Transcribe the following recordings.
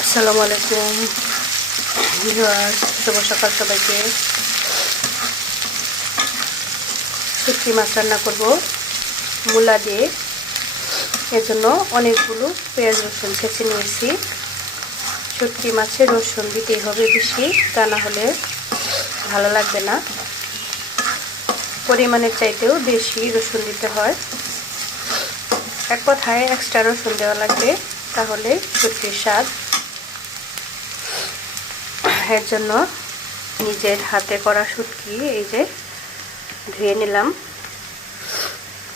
আসসালামু আলাইকুম ভিউয়ার্স, শুভ সকাল সবাইকে। শুটকি মাছ রান্না করব মূলা দিয়ে। এর জন্য অনেকগুলো পেঁয়াজ রসুন ছেঁচে নিয়েছি। শুটকি মাছে রসুন দিতেই হবে বেশি, তা না হলে ভালো লাগবে না। পরিমাণের চাইতেও বেশি রসুন দিতে হয়। এক কথায় এক্সট্রা রসুন দেওয়া লাগবে, তাহলে শুটকির স্বাদ। এর জন্য নিজের হাতে করা শুটকি এই যে ধুয়ে নিলাম।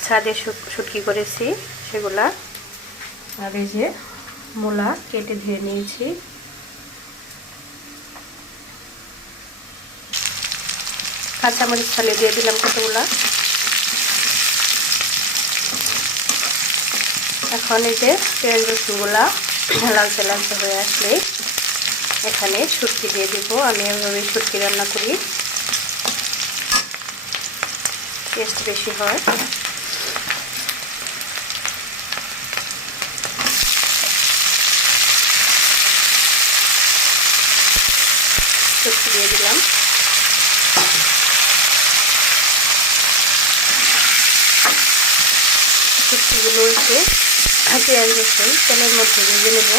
ছাদে শুটকি করেছি সেগুলা। আর এই যে মূলা কেটে ধুয়ে নিয়েছি। কাঁচামরিচ ফালে দিয়ে দিলাম কতগুলা। এখন এই যে পেঁয়াজ রসুনগুলা লালচে লালচে হয়ে আসলে এখানে শুটকি দিয়ে দিব। আমি এভাবে শুটকি রান্না করি, টেস্ট বেশি হয়। শুটকি দিয়ে দিলাম। শুটকিগুলো একটু পেঁয়াজ রসুন তেলের মধ্যে ভেজে নেব।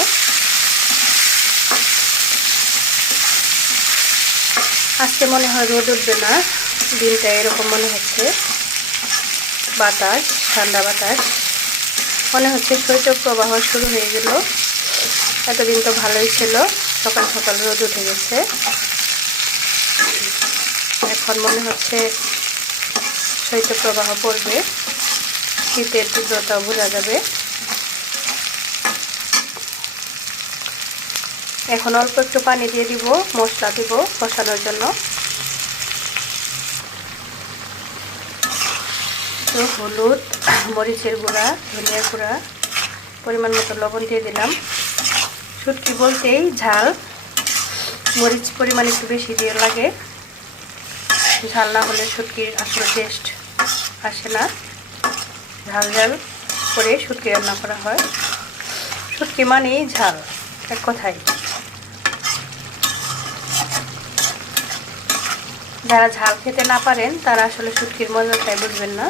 আজকে মনে হয় রোদ উঠবে না, দিনটা এরকম মনে হচ্ছে। বাতাস, ঠান্ডা বাতাস, মনে হচ্ছে শৈত্যপ্রবাহ শুরু হয়ে গেল। এতদিন তো ভালোই ছিল, সকাল সকাল রোদ উঠে গেছে। এখন মনে হচ্ছে শৈত্যপ্রবাহ পড়বে, শীতের তীব্রতাও বোঝা যাবে। এখন অল্প একটু পানি দিয়ে দিব, মশলা দিব কষানোর জন্য। তো হলুদ, মরিচের গুঁড়া, ধনিয়ার গুঁড়া, পরিমাণ মতো লবণ দিয়ে দিলাম। শুটকি বলতেই ঝাল, মরিচ পরিমাণ একটু বেশি দিয়ে লাগে। ঝাল না হলে শুটকির আসলে টেস্ট আসে না। ঝাল ঝাল করে শুটকি রান্না করা হয়। শুটকি মানেই ঝাল, এক কথায়। যারা ঝাল খেতে না পারেন তারা আসলে শুটকির মজাটাই বুঝবেন না।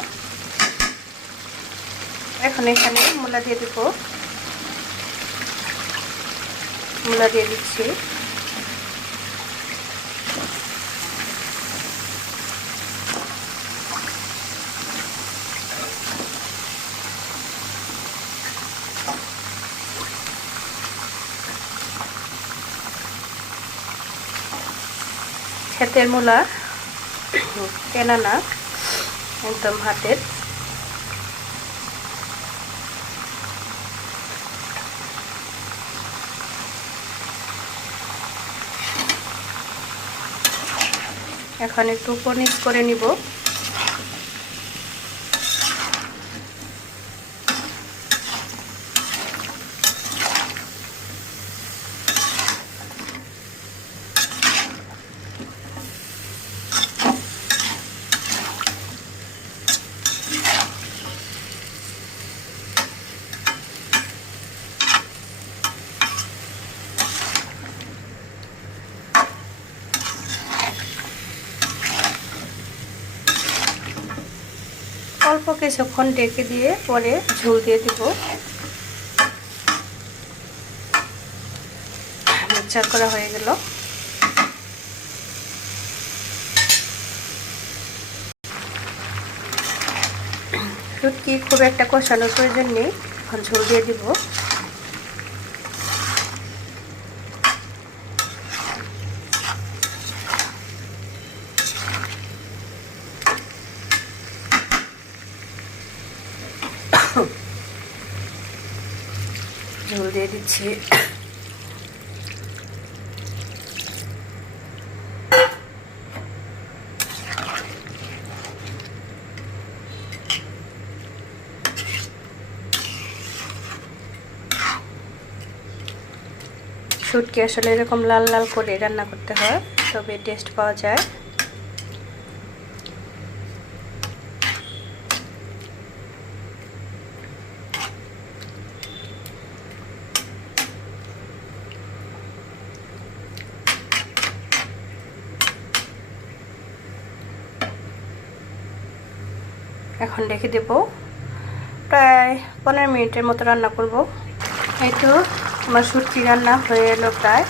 এখন এখানে মূলা দিয়ে দিব। মূলা দিয়ে দিচ্ছি। ক্ষেতের মূলা, কেনা না, একদম হাতের। এখন একটু উপর নিচ করে নিব। অল্প কিছুক্ষণ ঢেকে দিয়ে পরে ঝোল দিয়ে দিব। মিক্সচার করা হয়ে গেল। শুটকি খুব একটা কষানোর প্রয়োজন নেই, এখন ঝোল দিয়ে দিব। ঝোল দিয়ে দিচ্ছি। শুটকি আসলে এরকম লাল লাল করে রান্না করতে হয়, তবে টেস্ট পাওয়া যায়। এখন রেখে দেব। প্রায় 15 মিনিটের মতো রান্না করব। এই তো আমার শুটকি রান্না হয়ে এলো প্রায়।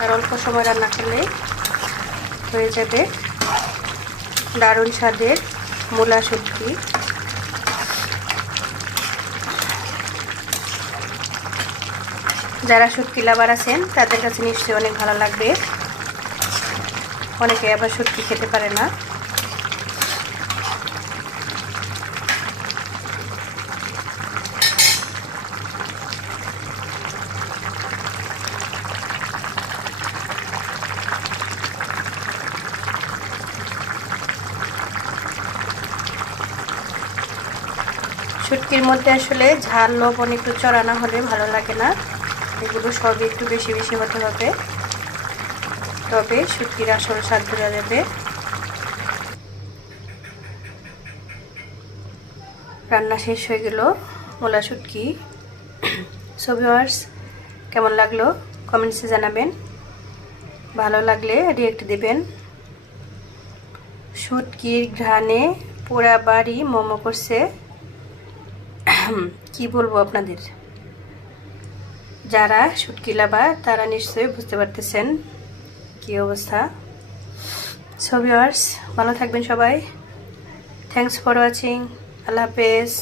আর অল্প সময় রান্না করলেই হয়ে যাবে দারুণ স্বাদের মূলা শুটকি। যারা শুটকি লাভার আছেন তাদের কাছে নিশ্চয়ই অনেক ভালো লাগবে। অনেকে আবার শুটকি খেতে পারে না। শুটকির মধ্যে আসলে ঝাল লবণ একটু চড়া না হলে ভালো লাগে না। এগুলো সবই একটু বেশি বেশি হতে হবে, তবে শুটকির আসল স্বাদ বোঝা যাবে। রান্না শেষ হয়ে গেল মূলা শুটকি। সো ভিউয়ার্স, কেমন লাগলো কমেন্টসে জানাবেন। ভালো লাগলে রিঅ্যাক্ট দিবেন। শুটকির ঘ্রাণে পুরা বাড়ি মোমো করছে। কি বলবো আপনাদের, যারা শুটকি লাভার তারা নিশ্চয়ই বুঝতে পারতেছেন কি অবস্থা। সো ভিউয়ার্স, ভালো থাকবেন সবাই। Thanks for watching. আল্লাহ হাফেজ।